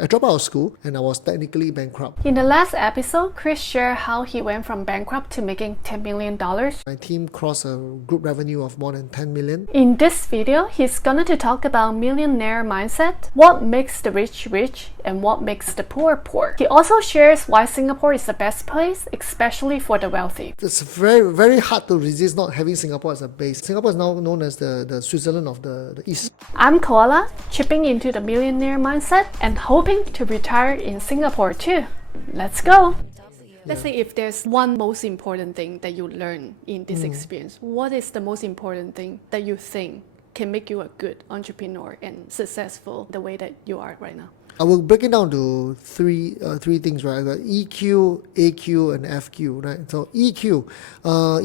I dropped out of school and I was technically bankrupt. In the last episode, Chris shared how he went from bankrupt to making $10 million. My team crossed a group revenue of more than 10 million. In this video, he's going to talk about millionaire mindset, what makes the rich rich, and what makes the poor poor. He also shares why Singapore is the best place, especially for the wealthy. It's very, very hard to resist not having Singapore as a base. Singapore is now known as the Switzerland of the East. I'm Koala, chipping into the millionaire mindset and hoping to retire in Singapore too. Let's go! Let's say if there's one most important thing that you learn in this experience, what is the most important thing that you think can make you a good entrepreneur and successful the way that you are right now? I will break it down to three things, right? I got EQ, AQ, and FQ, right? So EQ,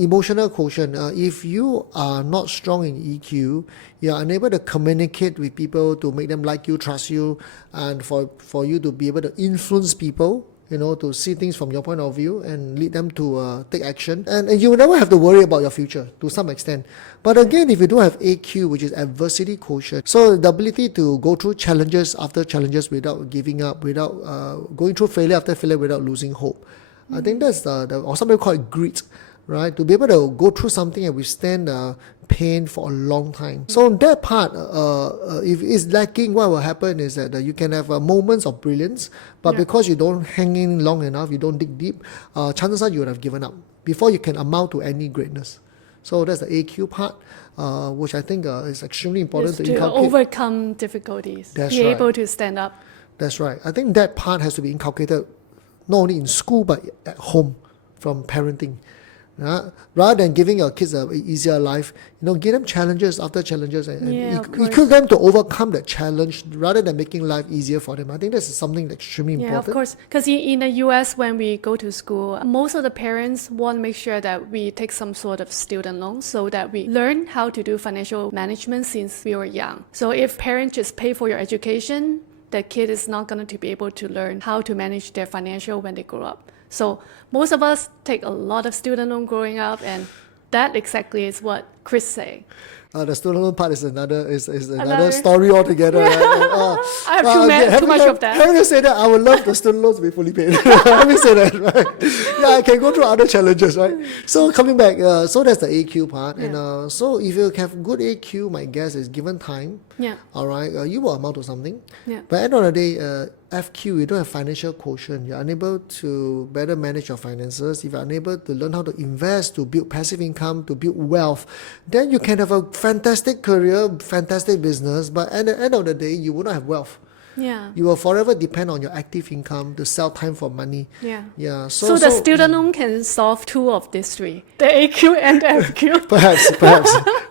emotional quotient. If you are not strong in EQ, you are unable to communicate with people to make them like you, trust you, and for you to be able to influence people, to see things from your point of view and lead them to take action. And you will never have to worry about your future to some extent. But again, if you don't have AQ, which is adversity quotient, so the ability to go through challenges after challenges without giving up, without going through failure after failure without losing hope. I think that's or some people call it grit, right? To be able to go through something and withstand pain for a long time. So that part, if it's lacking, what will happen is that you can have moments of brilliance, but because you don't hang in long enough, you don't dig deep, chances are you would have given up before you can amount to any greatness. So that's the AQ part, which I think is extremely important to overcome difficulties, be able to stand up. That's right. I think that part has to be inculcated not only in school but at home from parenting. Rather than giving your kids an easier life, give them challenges after challenges and equip them to overcome that challenge rather than making life easier for them. I think that's something that's extremely important. Yeah, of course. Because in the US, when we go to school, most of the parents want to make sure that we take some sort of student loan so that we learn how to do financial management since we were young. So if parents just pay for your education, the kid is not going to be able to learn how to manage their financial when they grow up. So most of us take a lot of student loan growing up, and that exactly is what Chris saying. The student loan part is another story altogether. I have too much of that. Having to say that, I would love the student loans to be fully paid. Let me say that, right? Yeah, I can go through other challenges, right? So coming back, so that's the AQ part. And so if you have good AQ, my guess is given time, all right, you will amount to something. But at the end of the day, FQ, you don't have financial quotient. You're unable to better manage your finances. If you're unable to learn how to invest, to build passive income, to build wealth, then you can have a fantastic career, fantastic business, but at the end of the day, you will not have wealth. You will forever depend on your active income to sell time for money. So the student loan can solve two of these three, the AQ and the FQ. Perhaps.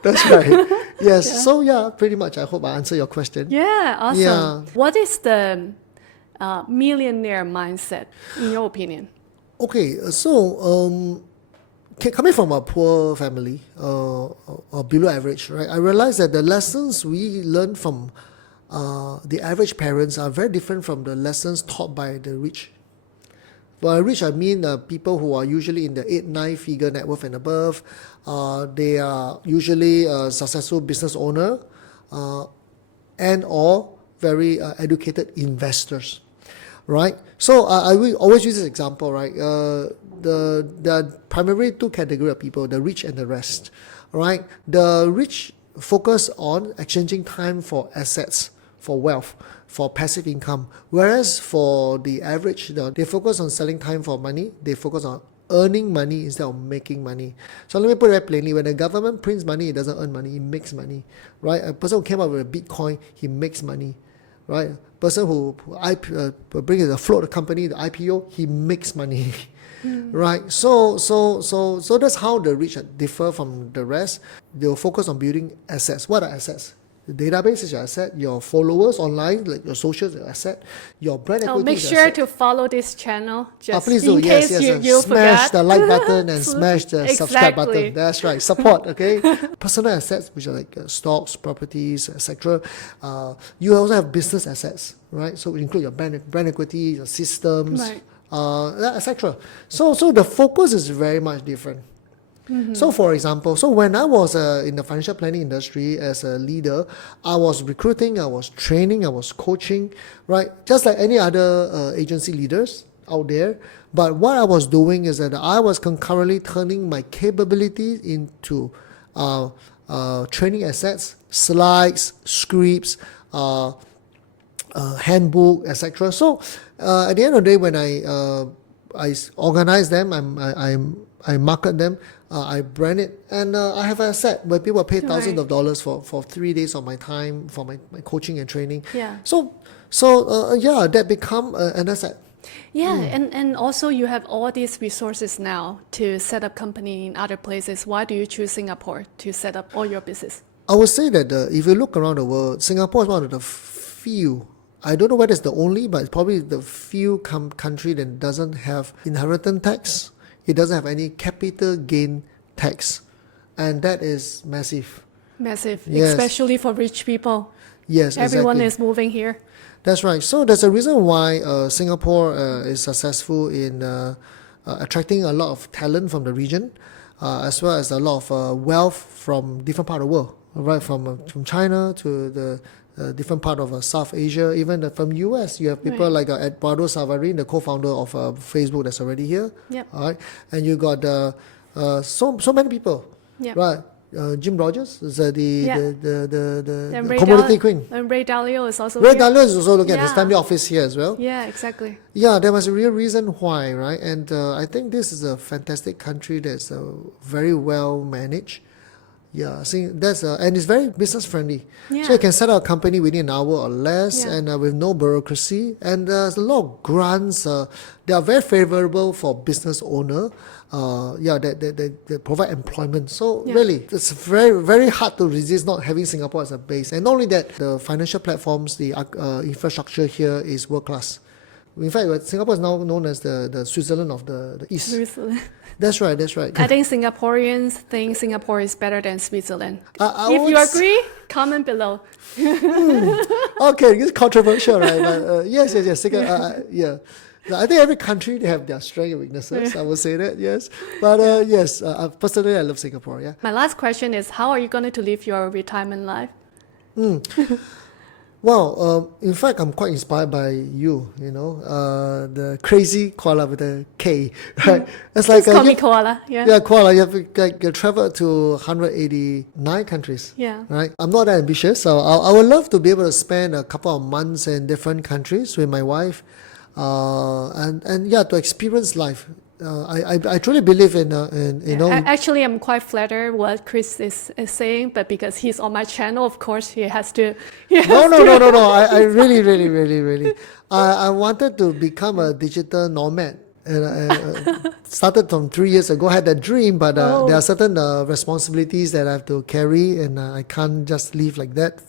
That's right. Yes. So pretty much I hope I answer your question. Awesome. What is the millionaire mindset in your opinion? Okay, so coming from a poor family or below average, right? I realized that the lessons we learn from the average parents are very different from the lessons taught by the rich. By rich, I mean people who are usually in the 8-9 figure net worth and above. They are usually a successful business owner and or very educated investors. Right, so I will always use this example. Right, the primarily two categories of people: the rich and the rest. Right, the rich focus on exchanging time for assets, for wealth, for passive income, whereas for the average, they focus on selling time for money. They focus on earning money instead of making money. So let me put it very plainly: when the government prints money, it doesn't earn money; it makes money. Right, a person who came up with a Bitcoin, he makes money. Right, person who brings the float the company, the IPO, he makes money. Right, so that's how the rich differ from the rest. They'll focus on building assets. What are assets? The database is your asset. Your followers online, like your socials, your asset. Your brand equity. Make sure to follow this channel just please in do. case you smash forget. the like button and smash the subscribe button. That's right. Support, okay? Personal assets, which are like stocks, properties, etc. You also have business assets, right? So we include your brand equity, your systems, etc. So the focus is very much different. So for example, so when I was in the financial planning industry as a leader, I was recruiting, I was training, I was coaching, right? Just like any other agency leaders out there. But what I was doing is that I was concurrently turning my capabilities into training assets, slides, scripts, handbook, etc. So at the end of the day, when I organize them, I market them, I brand it, and I have an asset where people pay thousands of dollars for 3 days of my time for my coaching and training. Yeah. So that become an asset. Yeah, and also you have all these resources now to set up company in other places. Why do you choose Singapore to set up all your business? I would say that if you look around the world, Singapore is one of the few, I don't know whether it's the only, but it's probably the few country that doesn't have inheritance tax. It doesn't have any capital gain tax. And that is massive. Massive, Yes. especially for rich people. Yes, Everyone exactly. is moving here. That's right. So there's a reason why Singapore is successful in attracting a lot of talent from the region, as well as a lot of wealth from different part of the world, right? From China to the different part of South Asia, even from US. You have people like Eduardo Savarin, the co-founder of Facebook, that's already here. Yep. All right, and you got so many people, Yep. right? Jim Rogers is And the Ray commodity queen. And Ray Dalio is also Ray here. Dalio is also looking at his Yeah. family office here as well. Yeah, exactly. Yeah, there was a real reason why, right? And I think this is a fantastic country that's very well managed. Yeah, see, that's and it's very business friendly. Yeah. So you can set up a company within an hour or less, Yeah. and with no bureaucracy. And there's a lot of grants. They are very favorable for business owner. That provide employment. So Yeah. really, it's very very hard to resist not having Singapore as a base. And not only that, the financial platforms, the infrastructure here is world class. In fact, Singapore is now known as the Switzerland of the East. Switzerland. That's right. That's right. I think Singaporeans think Singapore is better than Switzerland. I If would you s- agree, comment below. Okay, it's controversial, right? But, yes. Yeah. I think every country they have their strengths and weaknesses. I would say that, yes. But yes, personally, I love Singapore. Yeah. My last question is, how are you going to live your retirement life? Well, in fact, I'm quite inspired by you. You know, the Krazy Koala with the K, right? It's like Just call me Koala. Yeah. Yeah, Koala. You have traveled to 189 countries. Yeah. Right. I'm not that ambitious, so I would love to be able to spend a couple of months in different countries with my wife, and to experience life. I truly believe in Actually, I'm quite flattered what Chris is saying, but because he's on my channel, of course, he has to. No. I really. I wanted to become a digital nomad. And I started from 3 years ago. I had that dream, but there are certain responsibilities that I have to carry, and I can't just live like that.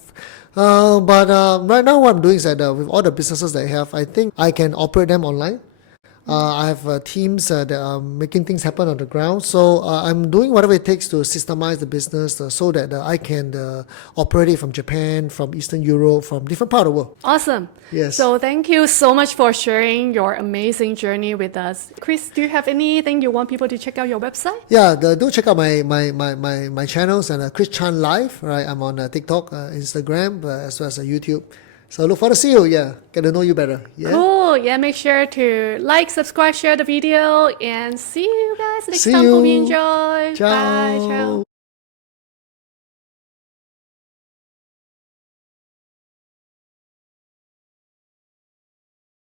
But right now, what I'm doing is that with all the businesses that I have, I think I can operate them online. I have teams that are making things happen on the ground. So I'm doing whatever it takes to systemize the business so that I can operate it from Japan, from Eastern Europe, from different part of the world. Awesome. Yes. So thank you so much for sharing your amazing journey with us. Chris, do you have anything you want people to check out your website? Yeah, do check out my channels and Chris Chan Live. Right, I'm on TikTok, Instagram, as well as YouTube. So look forward to see you. Yeah, get to know you better. Yeah. Cool. Yeah, make sure to like, subscribe, share the video, and see you guys next See time. you. Hope you enjoy. Ciao. Bye. Ciao.